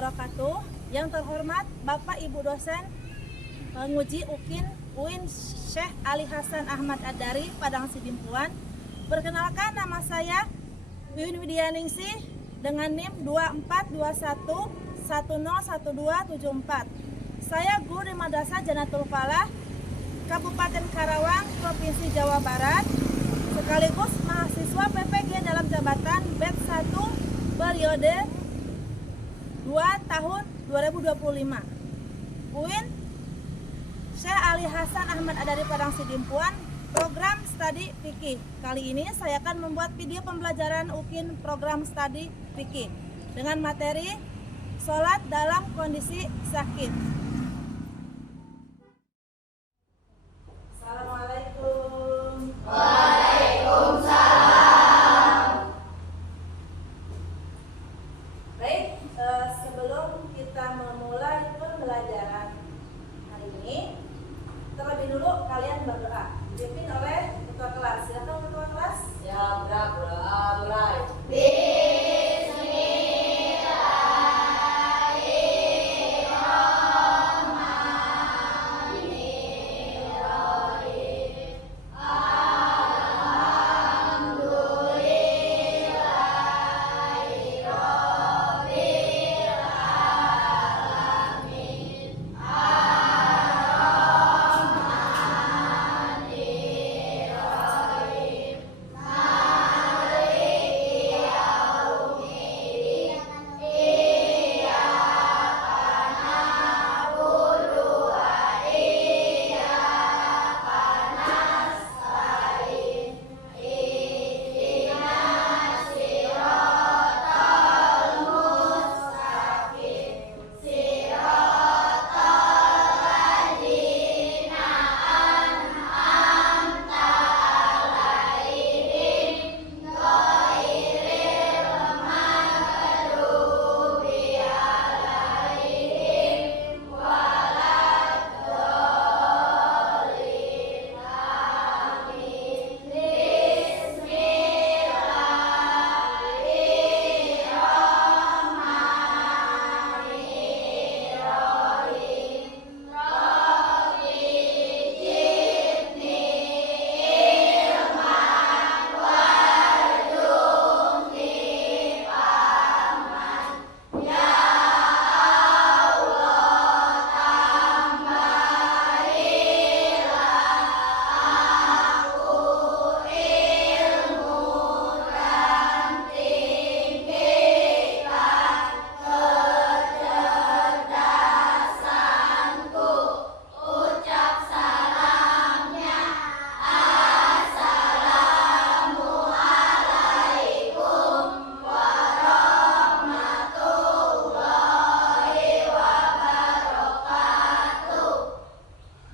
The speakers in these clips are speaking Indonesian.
wabarakatuh. Yang terhormat Bapak Ibu dosen penguji UIN Syekh Ali Hasan Ahmad Ad-Dari Padang Sidimpuan. Perkenalkan, nama saya Wiwin Widianingsih dengan NIM 2421101274. Saya guru di Madrasah Jannatul Falah, Kabupaten Karawang, Provinsi Jawa Barat, sekaligus mahasiswa PPG dalam jabatan batch 1 periode 2 tahun 2025. UIN Syekh Ali Hasan Ahmad Ad-Dari Padang Sidimpuan, program studi fikih. Kali ini saya akan membuat video pembelajaran UIN program studi fikih dengan materi sholat dalam kondisi sakit. Assalamualaikum. Waalaikumsalam. Baik, sebelum kita memulai pembelajaran hari ini, terlebih dulu kalian berdoa dipimpin oleh ketua kelas. Silakan ketua kelas. Ya, berdoa mulai.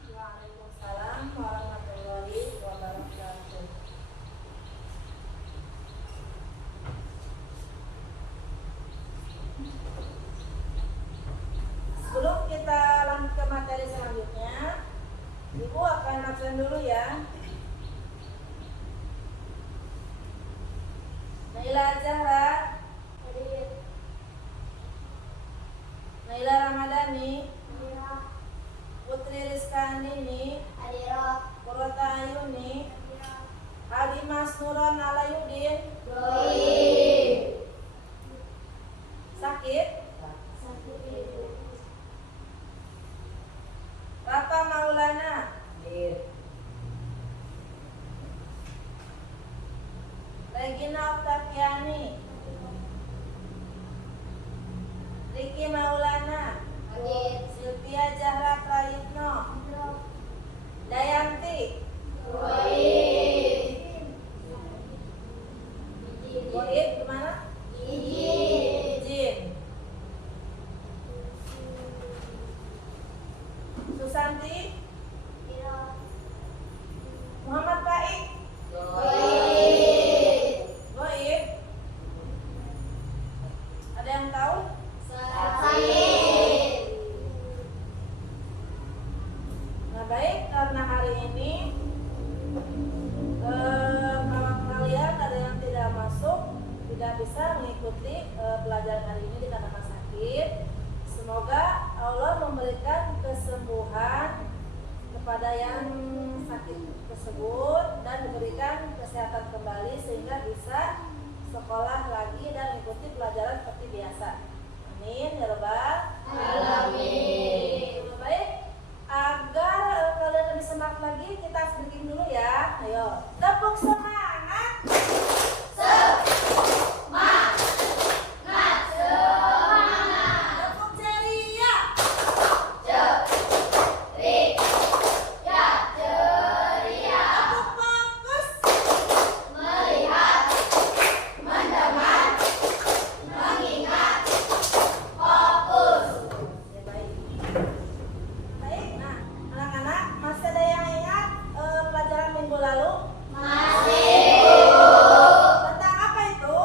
Waalaikumsalam warahmatullahi wabarakatuh. Sebelum kita lanjut ke materi selanjutnya, Ibu akan absen dulu ya. Naila Zahra, Naila Ramadhani, Putri Rizkandini, Purwata Ayuni, Adi Mas Nuron Alayudin. Sakit? Rapa Maulana, Regina Oktaviani, Riki Maulana, Silvia Zahra Prayitno, Dayanti, Goib gimana? Izin. Susanti, Muhammad Baik, Goib. Ada yang tahu? Nah baik, karena hari ini kawan kalian ada yang tidak masuk, tidak bisa mengikuti pelajaran hari ini dikarenakan sakit. Semoga Allah memberikan kesembuhan kepada yang sakit tersebut dan diberikan kesehatan kembali sehingga bisa sekolah lagi dan mengikuti pelajaran seperti biasa. Amin ya rabbal alamin. Baik, agar kalian lebih semangat lagi, kita sedikit dulu ya. Ayo, tepuk semangat. Tepuk ceria. Tepuk fokus. Ya, baik. Baik, nah anak-anak masih ada yang ingat pelajaran minggu lalu? Tentang apa itu?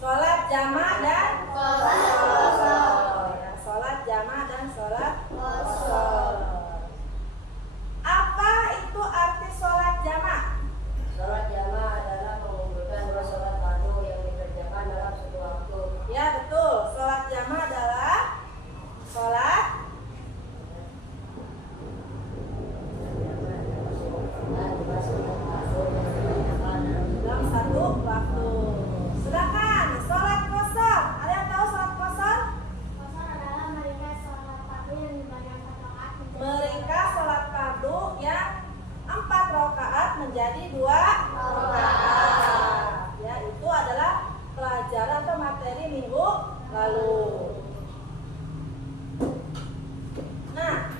Sholat jamak dan qashar. Ya, sholat jamak dan sholat qashar. Apa itu arti sholat jamak? Sholat jamaah adalah mengumpulkan dua sholat fardu yang dikerjakan dalam satu waktu. Ya betul, sholat jamak adalah sholat dalam satu waktu. Sedangkan sholat qashar, ada yang tahu sholat qashar? Meringkas sholat fardu yang 4 rakaat menjadi 2 rakaat. Ya, itu adalah pelajaran atau materi minggu lalu. Nah,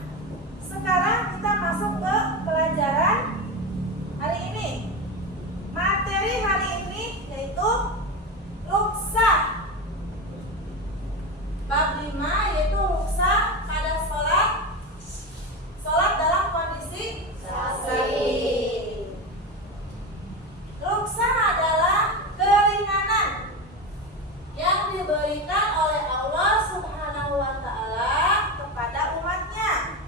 sekarang kita masuk ke pelajaran hari ini. Materi hari ini yaitu ruksa. Bab 5 yaitu ruksa pada sholat dalam kondisi sakit. Ruksa adalah keringanan yang diberikan oleh Allah Subhanahu wa Ta'ala kepada umatnya.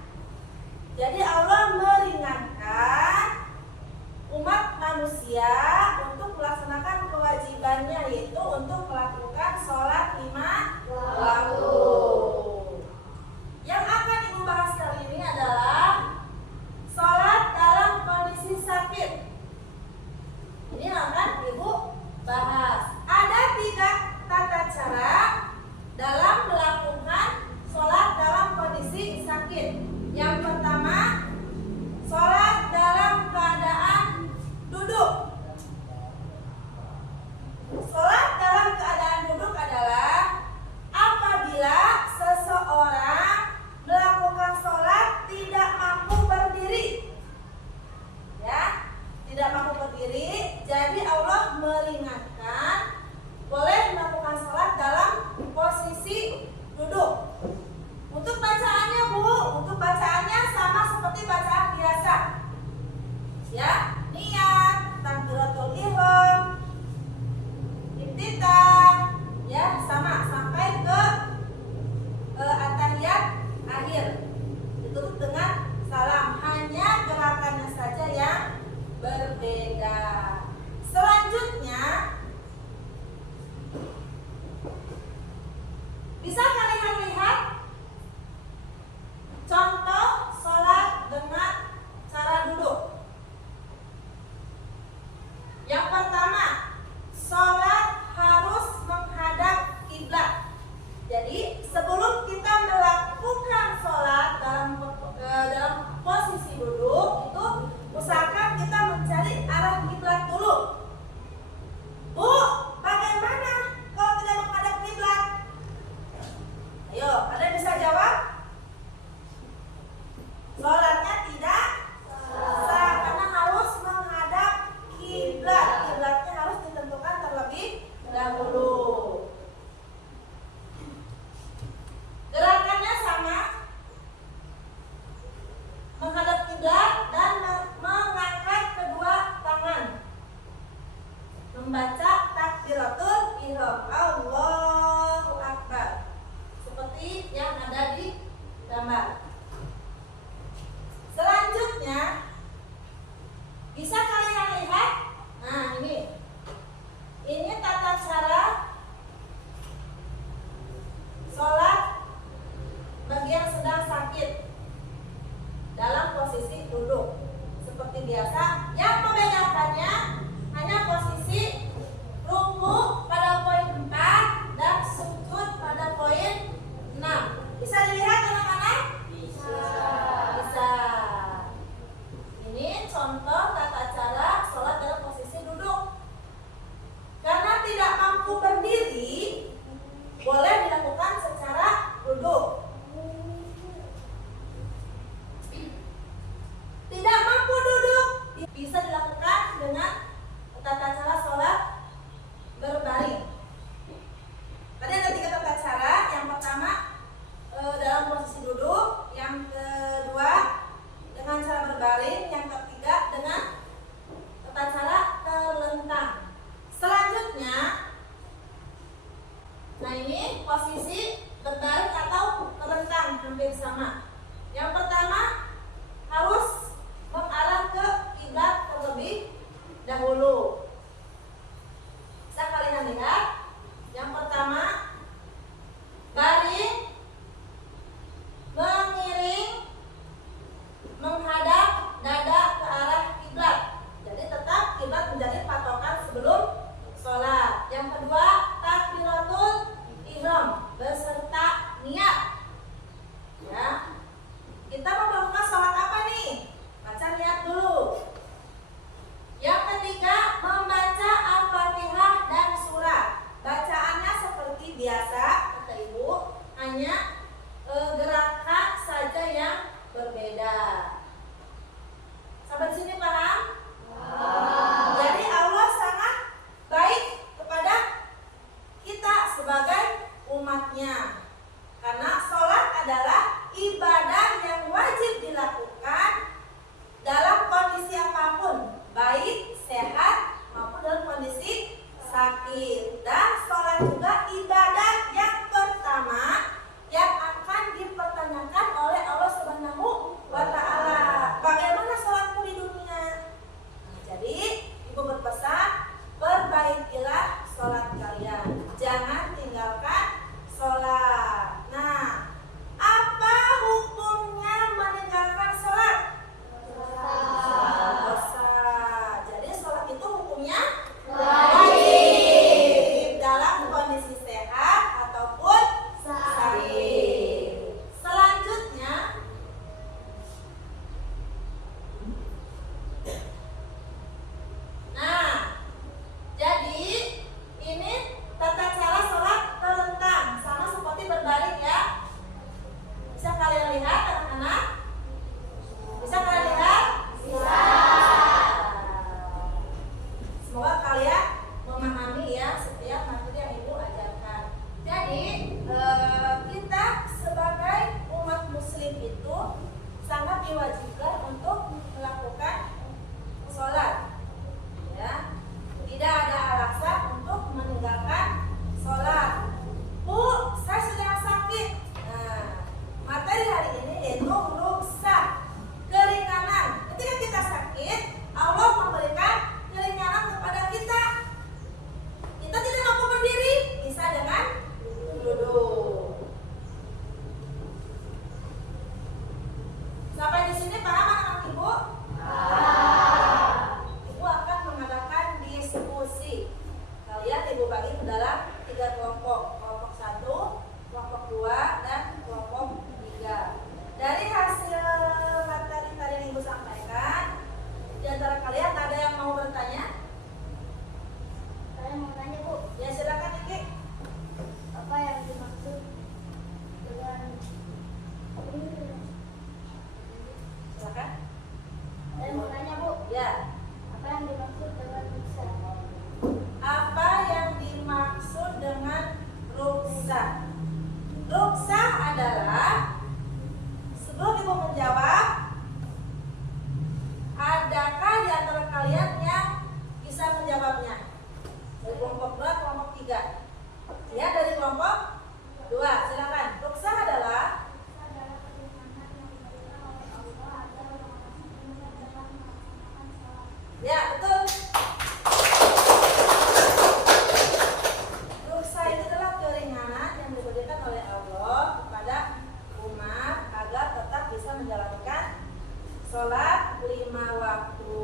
Jadi Allah meringankan umat manusia untuk melaksanakan kewajibannya, yaitu untuk melakukan sholat 5 waktu. Yang akan Ibu bahas kali ini adalah sholat dalam kondisi sakit. Ini akan Ibu bahas. Ada 3 tata cara dalam melakukan sholat dalam kondisi sakit. Yang pertama, sholat dalam keadaan duduk. Sholat dalam keadaan duduk adalah apabila seseorang melakukan sholat tidak mampu berdiri. Ya, tidak mampu berdiri, jadi Allah meringankan, boleh melakukan sholat dalam posisi duduk. Untuk bacaannya Bu, untuk bacaannya sama seperti bacaan biasa. Ya, niat, takbiratul ihram, iftitah, ya sama sampai ke at-tahiyat akhir. Ditutup dengan salam, hanya gerakannya saja yang berbeda. Selanjutnya, bisa kalian lihat contoh sholat dengan cara duduk. biasa. Yang membedakannya hanya posisi ruku pada poin 4 dan sujud pada poin 6. Bisa dilihat anak-anak? Bisa. Ini contoh tata cara sholat dalam posisi duduk. Karena tidak mampu berdiri, boleh dilakukan secara duduk. Tidak mampu duduk, bisa dilakukan dengan tata cara sholat berbaring. Tadi ada 3 tata cara. Yang pertama dalam posisi duduk, yang kedua dengan cara berbaring, yang ketiga dengan tata cara terlentang. Selanjutnya, nah ini posisi berbaring atau terlentang hampir sama. Yang pertama harus mengarah ke kiblat terlebih dahulu. Bisa kalian lihat? Yang pertama, baring mengiring menghadap dada ke arah kiblat. Jadi tetap kiblat menjadi patokan sebelum sholat. Yang kedua, takbiratul ihram beserta niat. Ya, kita mau melakukan sholat apa nih? Baca niat dulu. Yang ketiga, membaca Al-Fatihah dan surah. Bacaannya seperti biasa, kata ibu, hanya gerakan saja yang berbeda. Sampai di sini paham? Jadi Allah sangat baik kepada kita sebagai umatnya. Karena sholat adalah ibadah yang wajib dilakukan dalam kondisi apapun, baik sehat maupun dalam kondisi sakit. Dan sholat juga ibadah yang pertama yang akan dipertanyakan oleh Allah Subhanahu wa Ta'ala. Bagaimana sholatmu di dunia? Jadi ibu berpesan, perbaikilah sholat kalian, jangan tinggalkan sholat. Nah, apa hukumnya meninggalkan sholat? Dosa. Jadi sholat itu hukumnya wajib dalam kondisi sehat ataupun sakit. Selanjutnya, nah, jadi ini tata cara sholat terlentang, sama seperti berbaring ya. Bisa kalian lihat anak-anak? Bisa kalian lihat? Bisa. Semoga kalian memahami ya setiap materi yang ibu ajarkan. Jadi kita sebagai umat muslim itu sangat diwajibkan untuk melakukan sholat. Ya, tidak ada alasan untuk meninggalkan sholat. Bu, saya sedang sakit. Nah, materi hari ini yaitu rukhsah, keringanan. Ketika kita sakit, Allah memberikan keringanan kepada kita. Kita tidak mampu berdiri, bisa dengan duduk. Sampai di sini paham anak-anak ibu? Ibu akan mengadakan diskusi. Kalian ibu bagi ke dalam 3 kelompok. Kelompok 1, kelompok 2, dan kelompok 3. Dari hasil materi tadi yang ibu sampaikan, di antara kalian ada yang mau bertanya? Saya mau tanya, Bu, Ya silakan Iki. apa yang dimaksud dengan Silakan. saya mau tanya, Bu, Ya. apa yang dimaksud dengan rukhsah? Apa yang dimaksud dengan rukhsah? Rukhsah adalah, sebelum ibu menjawab, adakah di antara kalian yang bisa menjawabnya? Dari kelompok 2, kelompok 3. Ya, dari kelompok 2, silakan. Rukhsah adalah ya, betul. Rukhsah itu adalah keringanan yang diberikan oleh Allah kepada umat agar tetap bisa menjalankan sholat 5 waktu.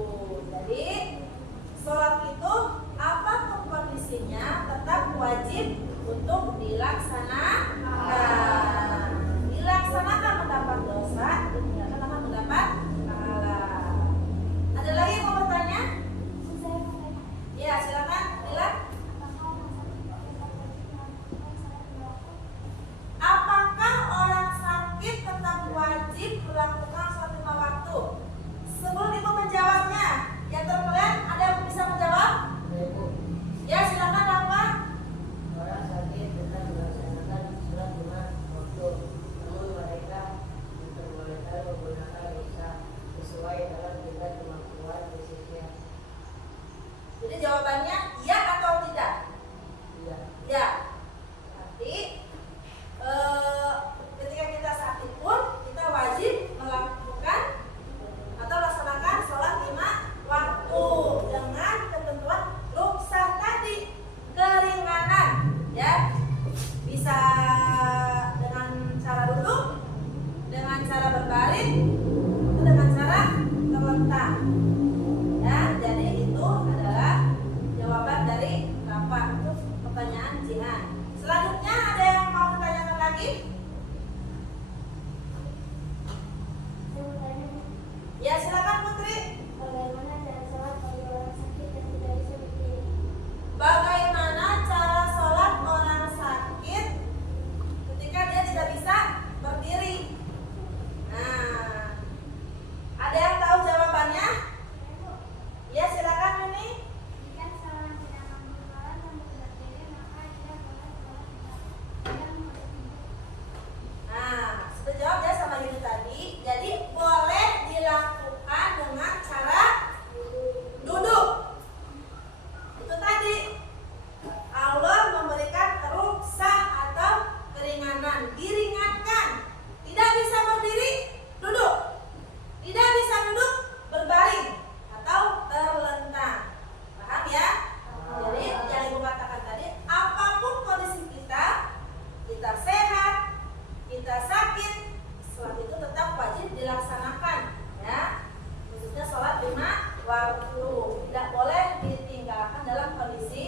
tidak boleh ditinggalkan dalam kondisi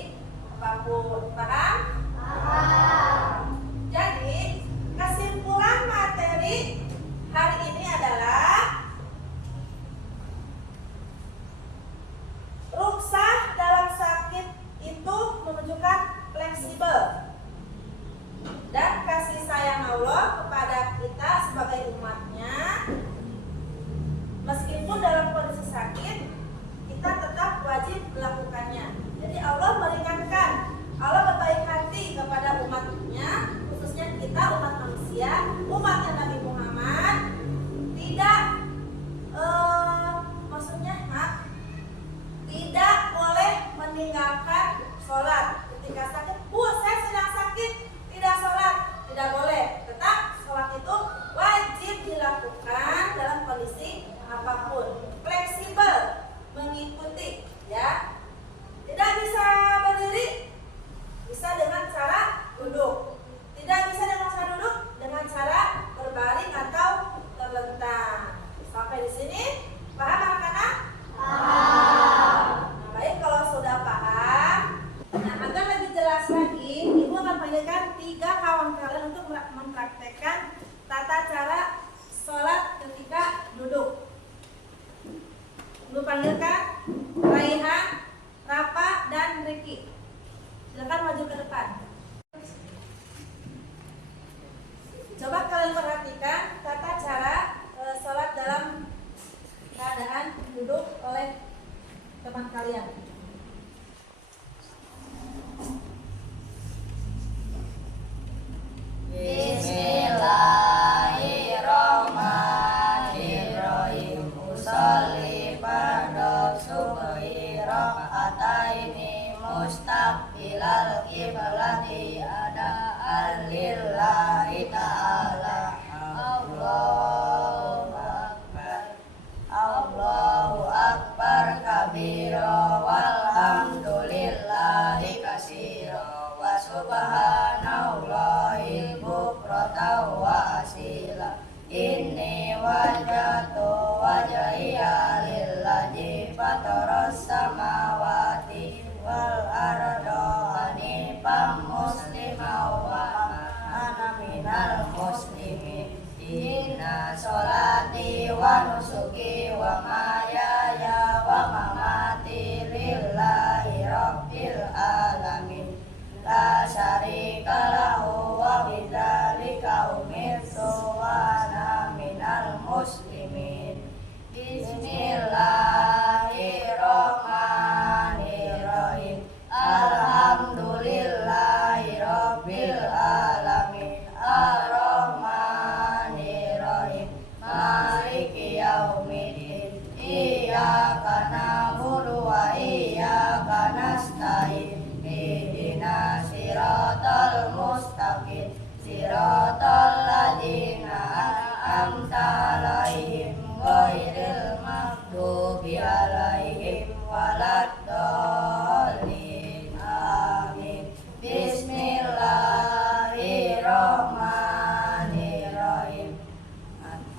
apapun. Paham? Jadi kesimpulan materi hari ini adalah ruksah dalam sakit itu menunjukkan fleksibel dan kasih sayang Allah kepada kita sebagai umatnya. Meskipun dalam kondisi sakit, kita tetap wajib melakukannya. Jadi Allah meringankan, Allah berbaik hati kepada umatnya, khususnya kita umat manusia, umatnya Nabi Muhammad. Tidak tidak boleh meninggalkan sholat ketika sakit. Saya sedang sakit, tidak sholat, tidak boleh. Tetap sholat itu wajib dilakukan dalam kondisi apapun. Fleksibel, mengikuti, ya. Tidak bisa berdiri, bisa dengan cara duduk. Tidak bisa dengan cara duduk, dengan cara berbaring atau terlentang. Sampai di sini paham anak-anak? Paham. Nah, baik, kalau sudah paham, nah agar lebih jelas lagi, Ibu akan panggilkan 3 kawan kalian untuk mempraktekkan tata cara sholat ketika duduk. Ibu panggilkan Raihan, Rafa, dan Riki. Silakan maju ke depan. Coba kalian perhatikan tata cara sholat dalam keadaan duduk oleh teman kalian. Bismillahirrahmanirrahim. Usolli fardhu subhi raka'ataini mustaqbilal qiblati ada'an lillahi ta'ala. Allahu akbar kabira walhamdulillahi katsira wa subhanallahi bukratan wa asila. Inni wajjahtu wajhiya lillazi fataras samawati wal arda hanifan musliman wa ana minal muslimin. Inna sholati wa nusuki wa mahyaya wa mamati lillahi rabbil alamin. La syarika lahu wa bidzalika umirtu wa ana minal muslimin. Bismillahirrahmanirrahim. Alhamdulillahi rabbil alamin. Ar-Rahmanirrahim. Maliki yaumiddin. Iyyaka na'budu wa iyyaka nasta'in. Ihdinas siratal mustaqim. Siratal ladzina an'amta 'alaihim ghairil maghdubi 'alaihim waladdallin. Amin. Bismillahirrahmanirrahim.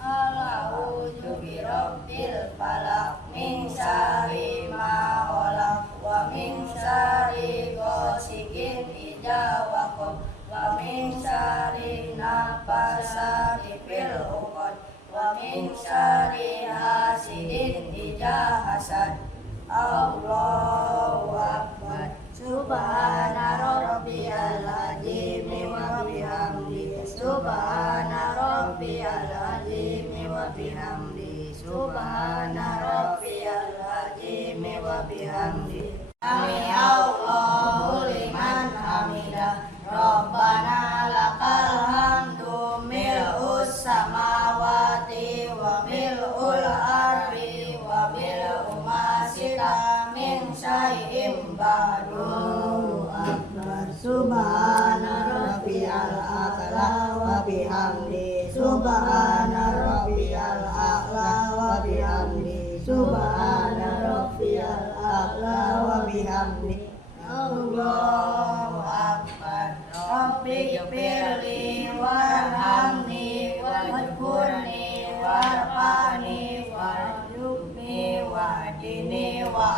A'udzu birabbil falaq min syarri ma khalaq wa min syarri ghasiqin idza waqab wa min syarri nafasati fil 'uqad wa min syarri hasidin idza hasad. Allahu akbar. Subhana rabbiyal azim wa bihamdihi. Subhana rabbiyal azim wa bihamdihi. Subhana rabbiyal azim wa bihamdihi. Sami Allahu liman hamidah. Rabbana lakal hamdu mil'us samawati wa mil'ul ardi wa mil'u ma syi'ta min syai'in ba'du. Akbar. Subhana rabbiyal a'la wa bihamdi. Subhana rabbiyal a'la wa bihamdi. Subhana rabbiyal a'la wa bihamdi. Allahu akbar. Rabbi firli warhamni wajburni warfani warjubni wahdini wa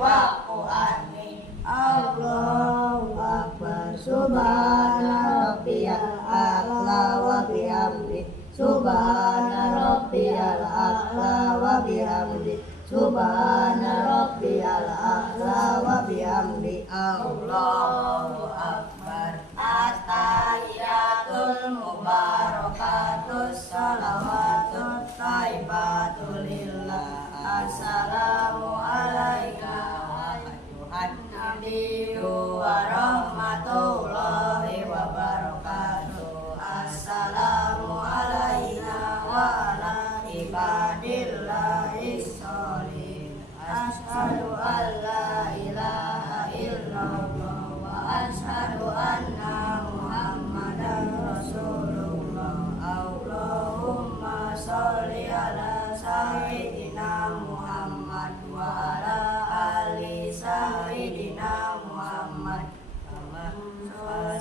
wa'fu anni. Allahu Akbar. Subhana rabbiyal a'la wa bihamdi. Subhana rabbiyal a'la wa bihamdi. Subhana rabbiyal a'la wa bihamdi. Allahu Akbar. At-tahiyatul mubarakatus salawatut thayyibatul lillah. Assalamu alaika ayuhan nabiyyu wa rahmatullahi wa barakatuh. Assalamu alaina wa ala ibadillahis sholihin. Asyhadu an la ilaha illallah wa asyhadu anna Muhammadan Rasulullah. Allahumma sholli ala sayyidina Muhammad wa ala ali sayyidina Muhammad. Kama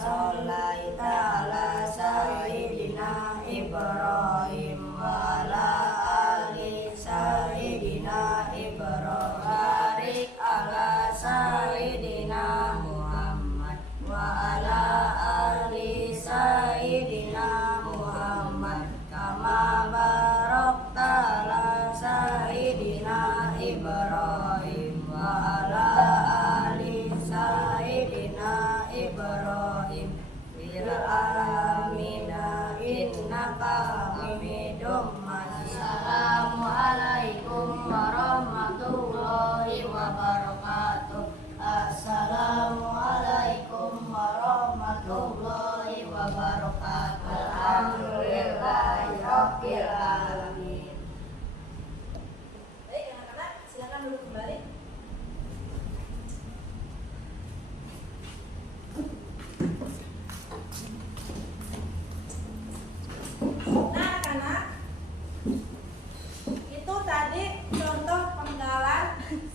shallaita ala sayyidina Ibrahim wa ala ali sayyidina Ibrahim. Barik ala sayyidina Muhammad wa ala ali sayyidina Muhammad. Kama barakta ala sayyidina Ibrahim wa ala ali sayyidina Ibrahim fil alamina innaka hamidum majid. Assalamualaikum warahmatullahi wabarakatuh. Assalamualaikum warahmatullahi wabarakatuh. Alhamdulillahi rabbil alamin. Baik anak-anak, silakan duduk kembali. Nah anak-anak, itu tadi contoh penggalan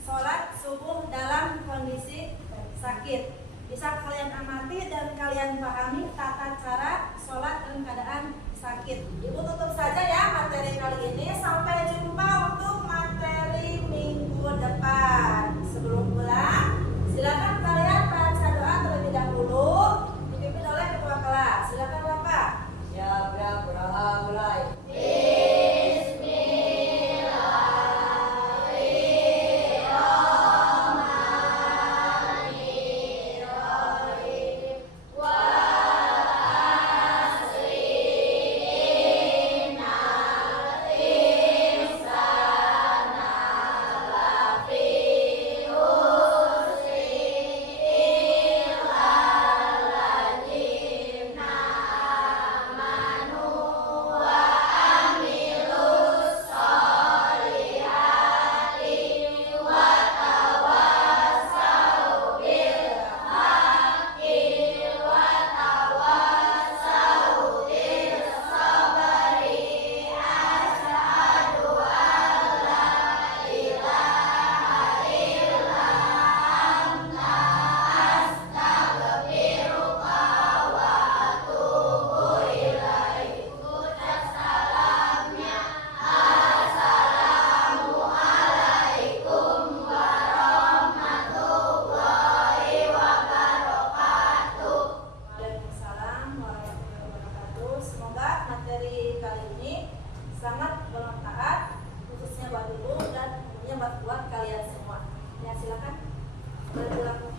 sholat subuh dalam kondisi sakit. Bisa kalian amati dan kalian pahami tata cara sholat dalam keadaan sakit. Ibu tutup saja ya materi kali ini. Sampai jumpa untuk materi minggu depan. Sebelum pulang, silakan kalian baca doa terlebih dahulu dipimpin oleh ketua kelas. Silakan Bapak. Siap, mulai. sangat bermanfaat khususnya buat ibu dan tentunya buat kalian semua. Ya silakan dilakukan.